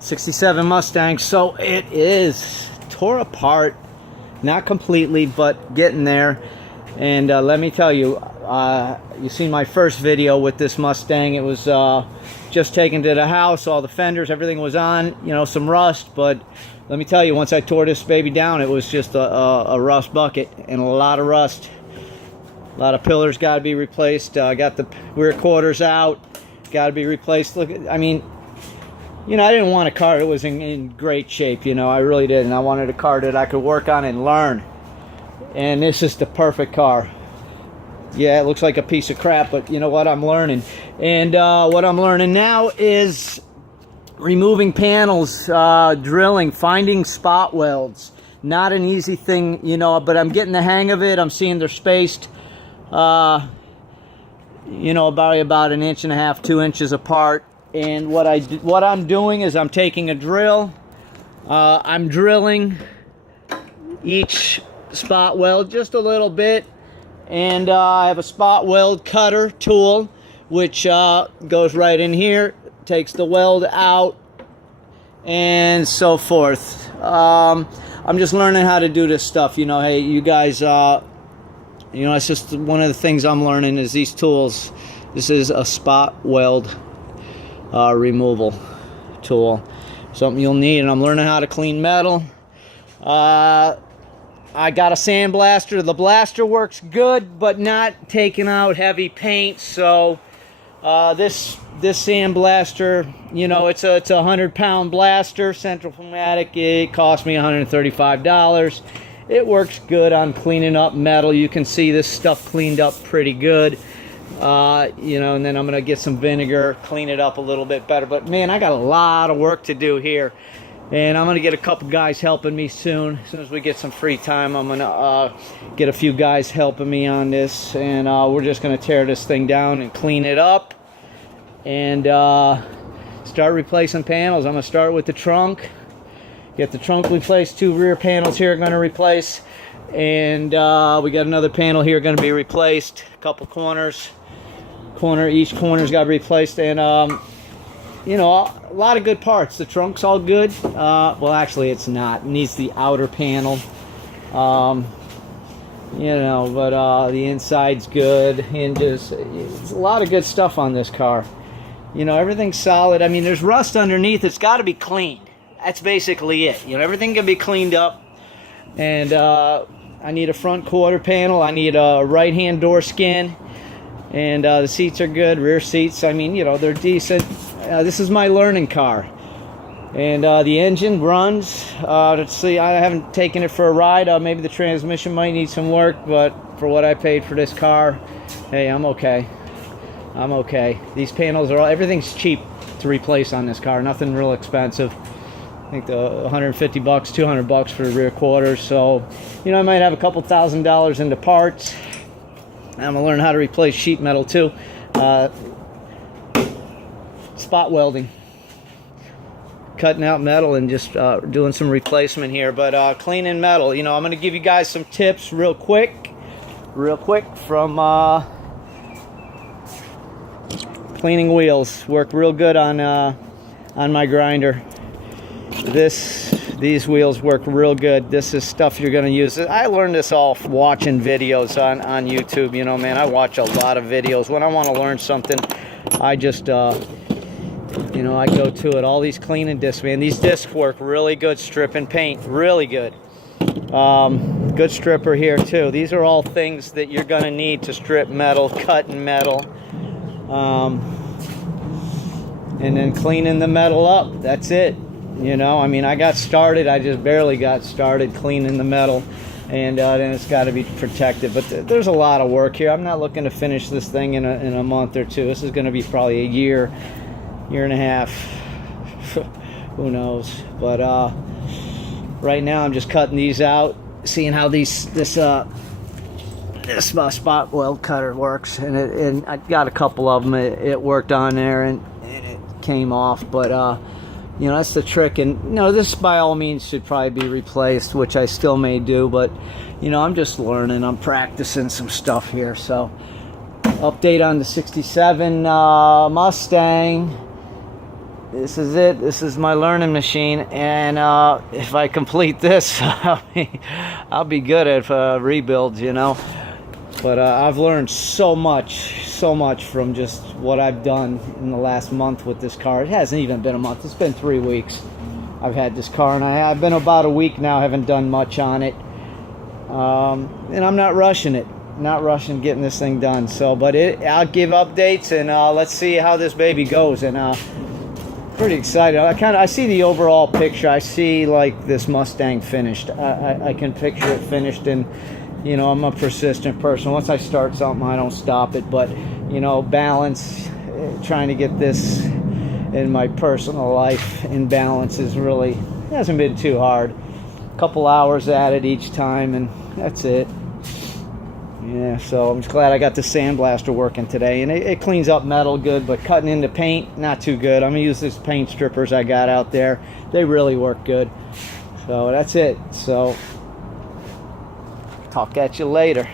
67 Mustang. So it is tore apart, not completely, but getting there. And let me tell you, you seen my first video with this Mustang. It was just taken to the house, all the fenders, everything was on, you know, some rust. But let me tell you, once I tore this baby down, it was just a rust bucket and a lot of rust. A lot of pillars got to be replaced. Got the rear quarters out, got to be replaced. Look, I mean, you know, I didn't want a car that was in great shape, you know, I really didn't. I wanted a car that I could work on and learn. And this is the perfect car. Yeah, it looks like a piece of crap, but you know what, I'm learning. And what I'm learning now is removing panels, drilling, finding spot welds. Not an easy thing, you know, but I'm getting the hang of it. I'm seeing they're spaced, you know, about an inch and a half, 2 inches apart. And what I'm doing is I'm taking a drill, I'm drilling each spot weld just a little bit, and I have a spot weld cutter tool which goes right in here, takes the weld out, and so forth. I'm just learning how to do this stuff, you know. Hey, you guys, you know, it's just one of the things I'm learning is these tools. This is a spot weld removal tool, something you'll need. And I'm learning how to clean metal. I got a sandblaster. The blaster works good, but not taking out heavy paint. So this sandblaster, you know, it's a 100-pound blaster, Central Pneumatic. It cost me $135. It works good on cleaning up metal. You can see this stuff cleaned up pretty good. You know, and then I'm gonna get some vinegar, clean it up a little bit better. But man, I got a lot of work to do here. And I'm going to get a couple guys helping me soon. As soon as we get some free time, I'm going to get a few guys helping me on this. And we're just going to tear this thing down and clean it up. And start replacing panels. I'm going to start with the trunk. Get the trunk replaced. 2 rear panels here are going to replace. And we got another panel here going to be replaced. A couple corners. Each corner's got to be replaced. And you know, a lot of good parts. The trunk's all good. Well, actually, it's not. It needs the outer panel. You know, but the inside's good. Hinges. It's a lot of good stuff on this car. You know, everything's solid. I mean, there's rust underneath. It's got to be cleaned. That's basically it. You know, everything can be cleaned up. And I need a front quarter panel. I need a right-hand door skin. And the seats are good. Rear seats, I mean, you know, they're decent. This is my learning car, and the engine runs. Let's see, I haven't taken it for a ride. Maybe the transmission might need some work, but for what I paid for this car, hey, I'm okay. I'm okay. These panels are all, everything's cheap to replace on this car. Nothing real expensive. I think the $150, $200 for the rear quarters. So, you know, I might have a couple $1,000s into parts. I'm gonna learn how to replace sheet metal too. Spot welding, cutting out metal and just doing some replacement here. But cleaning metal, you know, I'm going to give you guys some tips real quick from cleaning wheels. Work real good on my grinder. These wheels work real good. This is stuff you're going to use. I learned this all watching videos on YouTube. You know, man, I watch a lot of videos. When I want to learn something, I just you know, I go to it. All these cleaning discs, man. These discs work really good stripping paint. Really good. Good stripper here, too. These are all things that you're going to need to strip metal, cutting metal. And then cleaning the metal up. That's it. You know, I mean, I got started. I just barely got started cleaning the metal. And then it's got to be protected. But there's a lot of work here. I'm not looking to finish this thing in a month or two. This is going to be probably a year and a half. Who knows? But right now I'm just cutting these out, seeing how this spot weld cutter works. And I got a couple of them. It worked on there and it came off. But you know, that's the trick. And you know, this by all means should probably be replaced, which I still may do. But you know, I'm just learning. I'm practicing some stuff here. So update on the 67 Mustang. this is it. This is my learning machine, and if I complete this, I'll be good at rebuilds, you know. But I've learned so much from just what I've done in the last month with this car. It hasn't even been a month. It's been 3 weeks I've had this car, and I've been about a week now. Haven't done much on it, and I'm not rushing it. Not rushing getting this thing done. So, but I'll give updates, and let's see how this baby goes. And pretty excited. I see the overall picture. I see like this Mustang finished. I can picture it finished, and you know, I'm a persistent person. Once I start something, I don't stop it. But you know, balance, trying to get this in my personal life in balance is really, hasn't been too hard. A couple hours at it each time, and that's it. Yeah, so I'm just glad I got the sandblaster working today, and it cleans up metal good, but cutting into paint, not too good. I'm gonna use these paint strippers I got out there. They really work good. So that's it. So talk at you later.